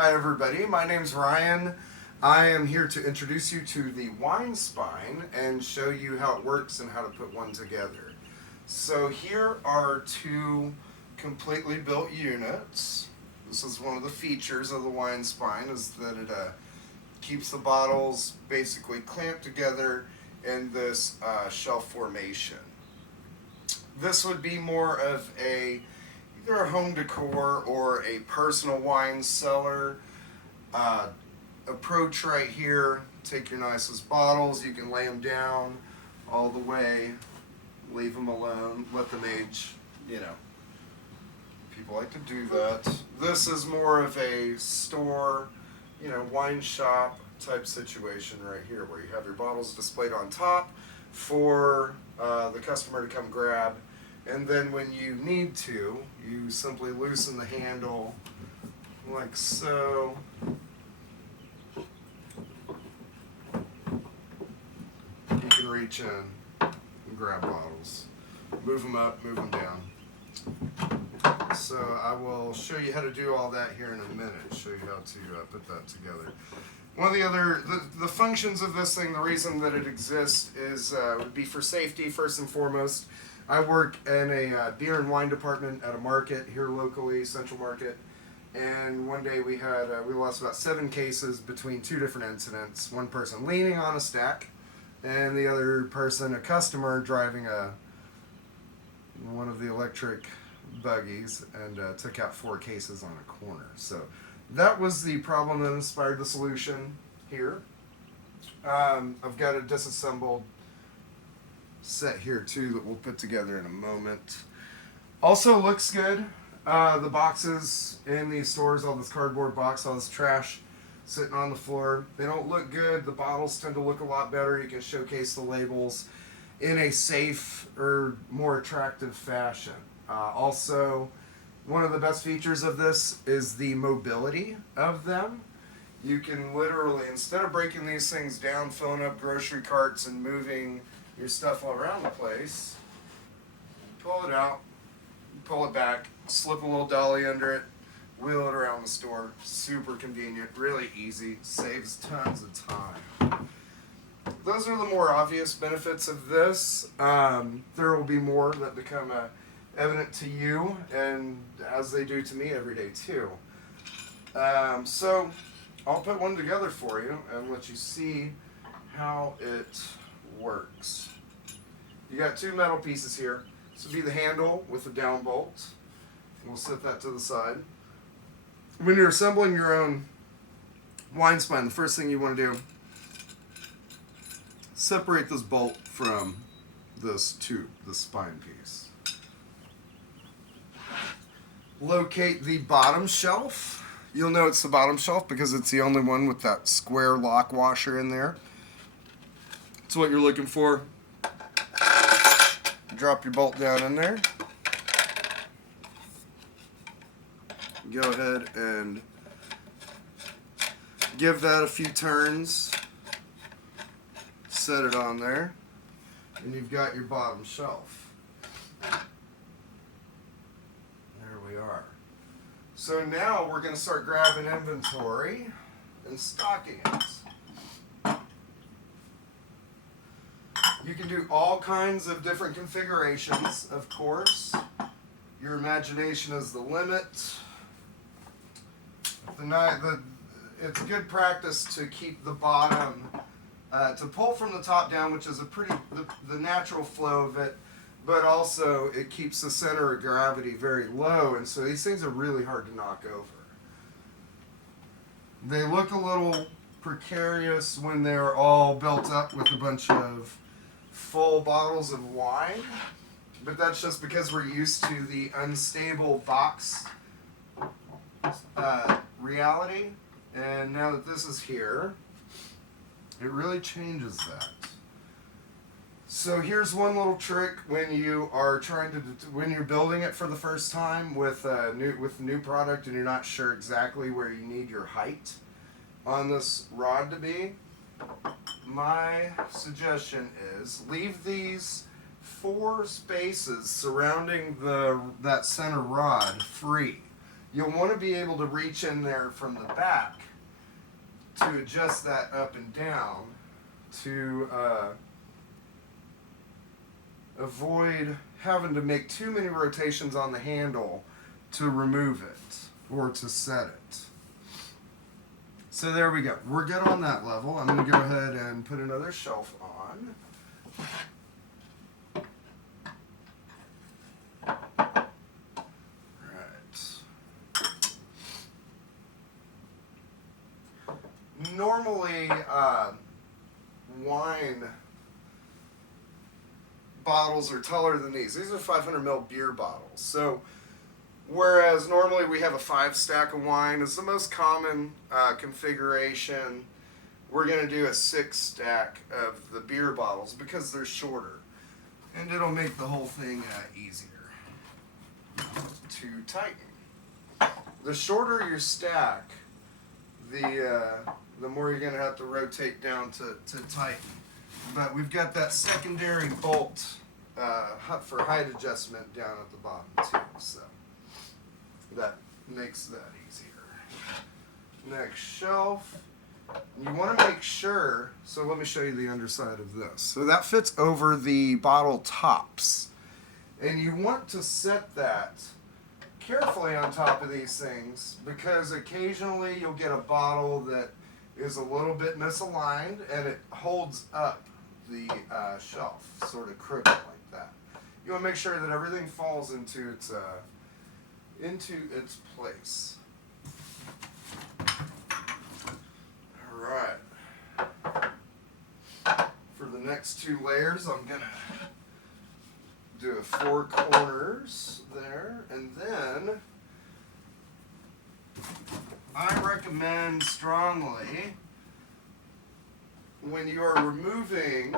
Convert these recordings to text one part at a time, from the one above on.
Hi everybody, my name's Ryan. I am here to introduce you to the wine spine and show you how it works and how to put one together. So here are two completely built units. This is one of the features of the wine spine, is that it keeps the bottles basically clamped together in this shelf formation. This would be more of either a home decor or a personal wine cellar approach right here. Take your nicest bottles, you can lay them down all the way, leave them alone, let them age, people like to do that. This is more of a store, wine shop type situation right here, where you have your bottles displayed on top for the customer to come grab. And then when you need to, you simply loosen the handle like so. You can reach in and grab bottles. Move them up, move them down. So I will show you how to do all that here in a minute, show you how to put that together. One of the functions of this thing, the reason that it exists is would be for safety first and foremost. I work in a beer and wine department at a market here locally, Central Market, and one day we lost about 7 cases between 2 different incidents. One person leaning on a stack, and the other person, a customer, driving one of the electric buggies, and took out 4 cases on a corner. So that was the problem that inspired the solution here. I've got a disassembled set here too that we'll put together in a moment. Also looks good. The boxes in these stores, all this cardboard box, all this trash sitting on the floor, they don't look good. The bottles tend to look a lot better. You can showcase the labels in a safe or more attractive fashion. Also, one of the best features of this is the mobility of them. You can literally, instead of breaking these things down, filling up grocery carts and moving your stuff all around the place, pull it out, pull it back, slip a little dolly under it, wheel it around the store. Super convenient, really easy, saves tons of time. Those are the more obvious benefits of this. There will be more that become evident to you, and as they do to me every day too. So I'll put one together for you and let you see how it works. You got 2 metal pieces here. This will be the handle with the down bolt. We'll set that to the side. When you're assembling your own wine spine, the first thing you want to do, separate this bolt from this tube, the spine piece. Locate the bottom shelf. You'll know it's the bottom shelf because it's the only one with that square lock washer in there. That's what you're looking for. Drop your bolt down in there. Go ahead and give that a few turns. Set it on there. And you've got your bottom shelf. There we are. So now we're going to start grabbing inventory and stocking it. You can do all kinds of different configurations, of course. Your imagination is the limit. It's good practice to keep the bottom, to pull from the top down, which is the natural flow of it, but also it keeps the center of gravity very low, and so these things are really hard to knock over. They look a little precarious when they're all built up with a bunch of full bottles of wine, but that's just because we're used to the unstable box reality, and now that this is here, it really changes that. So here's one little trick when you are when you're building it for the first time with a new product and you're not sure exactly where you need your height on this rod to be. My suggestion is leave these 4 spaces surrounding that center rod free. You'll want to be able to reach in there from the back to adjust that up and down to avoid having to make too many rotations on the handle to remove it or to set it. So there we go. We're good on that level. I'm going to go ahead and put another shelf on. Normally, wine bottles are taller than these. These are 500 ml beer bottles. So, whereas normally we have a 5 stack of wine is the most common configuration, we're going to do a 6 stack of the beer bottles because they're shorter, and it'll make the whole thing easier to tighten. The shorter your stack, the more you're going to have to rotate down to tighten. But we've got that secondary bolt for height adjustment down at the bottom too, so that makes that easier. Next shelf, you want to make sure, so let me show you the underside of this. So that fits over the bottle tops, and you want to set that carefully on top of these things because occasionally you'll get a bottle that is a little bit misaligned and it holds up the shelf sort of crooked like that. You want to make sure that everything falls into its place. All right. For the next 2 layers, I'm gonna do 4 corners there, and then I recommend strongly when you are removing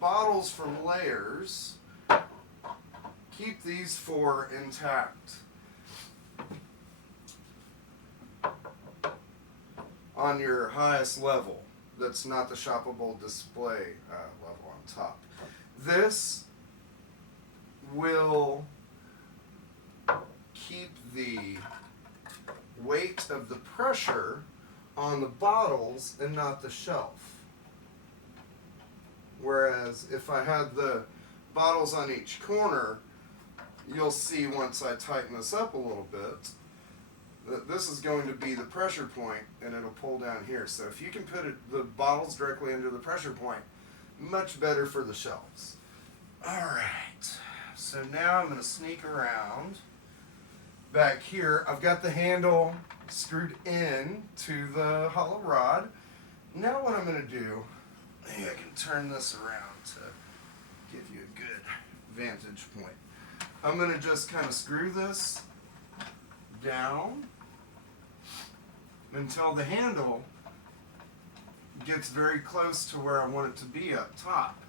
bottles from layers, keep these 4 intact. On your highest level, that's not the shoppable display level on top. This will keep the weight of the pressure on the bottles and not the shelf. Whereas if I had the bottles on each corner, you'll see once I tighten this up a little bit that this is going to be the pressure point and it'll pull down here. So if you can put the bottles directly into the pressure point, much better for the shelves. Alright, so now I'm going to sneak around. Back here, I've got the handle screwed in to the hollow rod. Now what I'm going to do, I think I can turn this around to give you a good vantage point. I'm going to just kind of screw this down until the handle gets very close to where I want it to be up top.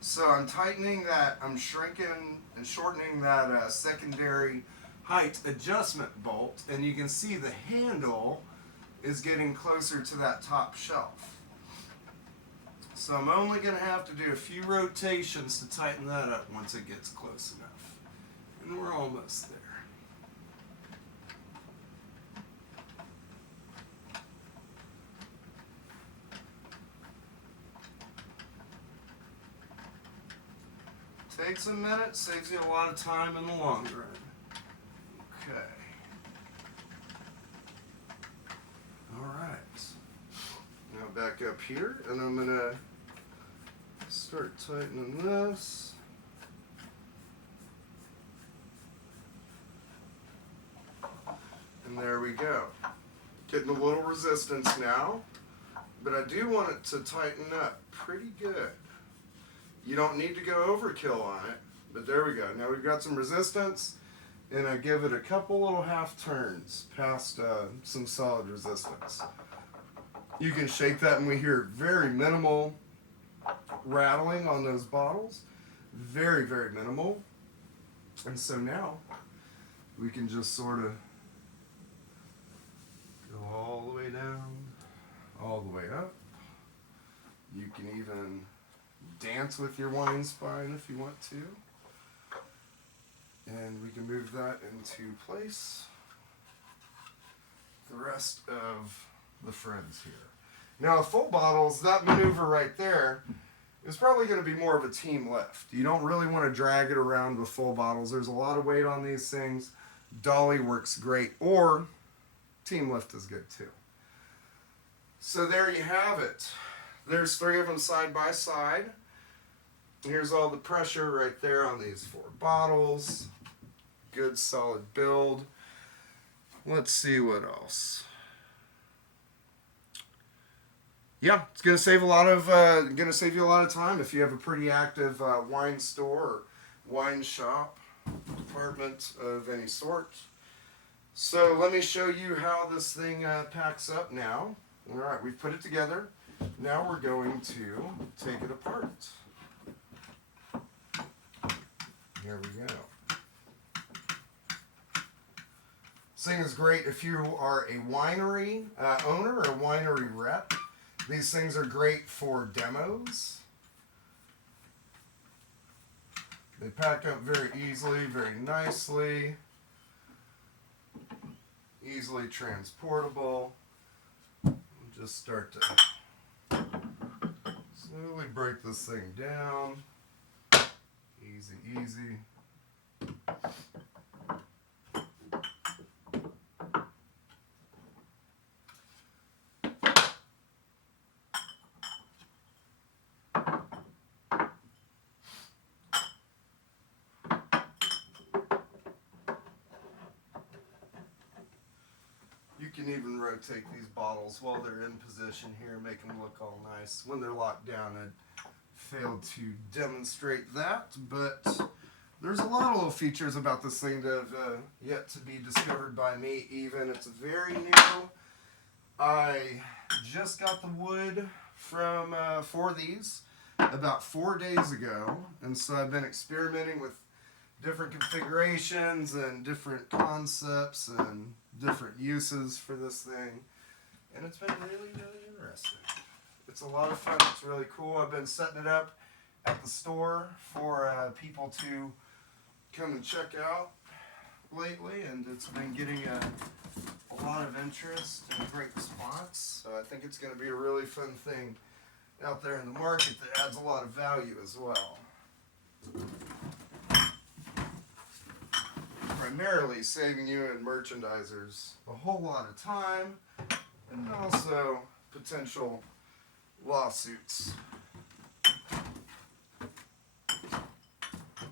So I'm tightening that, I'm shrinking and shortening that secondary height adjustment bolt, and you can see the handle is getting closer to that top shelf. So I'm only going to have to do a few rotations to tighten that up once it gets close enough. And we're almost there. Takes a minute, saves you a lot of time in the long run. Okay. Alright. Now back up here, and I'm going to start tightening this. And there we go. Getting a little resistance now, but I do want it to tighten up pretty good. You don't need to go overkill on it, but there we go. Now we've got some resistance, and I give it a couple little half turns past some solid resistance. You can shake that and we hear very minimal rattling on those bottles. Very, very minimal. And so now we can just sort of go all the way down, all the way up. You can even dance with your wine spine if you want to. And we can move that into place. the rest of the friends here. Now, full bottles, that maneuver right there is probably going to be more of a team lift. You don't really want to drag it around with full bottles. There's a lot of weight on these things. Dolly works great, or team lift is good too. So there you have it. There's 3 of them side by side. Here's all the pressure right there on these 4 bottles. Good solid build. Let's see what else. Yeah, it's gonna save you a lot of time if you have a pretty active wine store or wine shop department of any sort. So let me show you how this thing packs up now. All right, we've put it together. Now we're going to take it apart. Here we go. This thing is great if you are a winery owner or a winery rep. These things are great for demos. They pack up very easily, very nicely. Easily transportable. Just start to slowly break this thing down. Easy, easy. You can even rotate these bottles while they're in position here, make them look all nice. When they're locked down, I failed to demonstrate that, but there's a lot of little features about this thing that have yet to be discovered by me even. It's very new. I just got the wood for these about 4 days ago, and so I've been experimenting with different configurations and different concepts and different uses for this thing, and it's been really, really interesting. It's a lot of fun. It's really cool. I've been setting it up at the store for people to come and check out lately, and it's been getting a lot of interest and a great response. So I think it's going to be a really fun thing out there in the market that adds a lot of value as well. Primarily saving you and merchandisers a whole lot of time and also potential lawsuits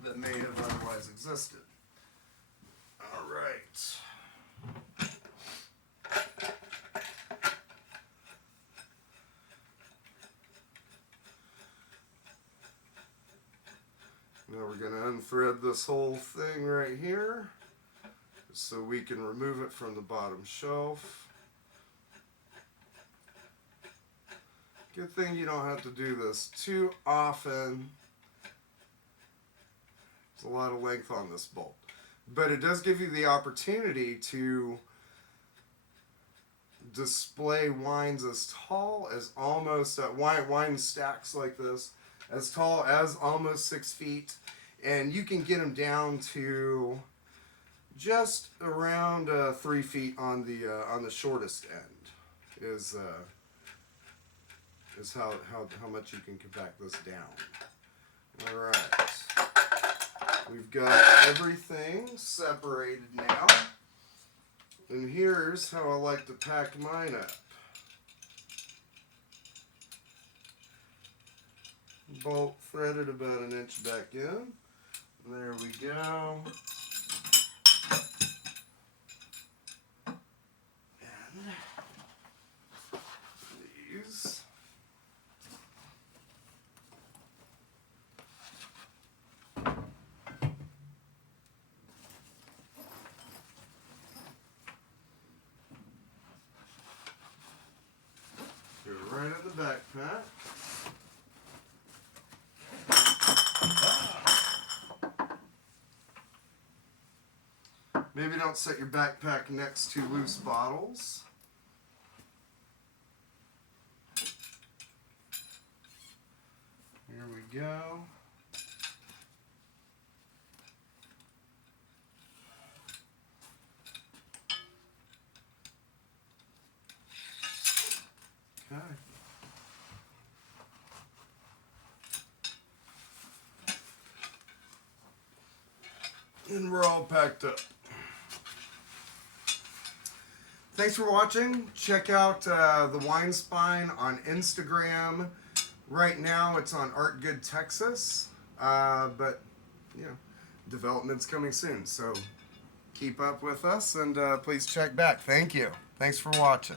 that may have otherwise existed. All right. Now we're going to unthread this whole thing right here so we can remove it from the bottom shelf. Good thing you don't have to do this too often. There's a lot of length on this bolt. But it does give you the opportunity to display wines as tall as almost, wine stacks like this, as tall as almost 6 feet. And you can get them down to just around 3 feet on the shortest end is how much you can compact this down. All right, we've got everything separated now, and here's how I like to pack mine up. Bolt threaded about 1 inch back in. There we go. And these. Go right in the backpack. Maybe don't set your backpack next to loose bottles. Here we go. Okay. And we're all packed up. Thanks for watching. Check out the Wine Spine on Instagram. Right now it's on Art Good Texas, but you know, development's coming soon. So keep up with us and please check back. Thank you. Thanks for watching.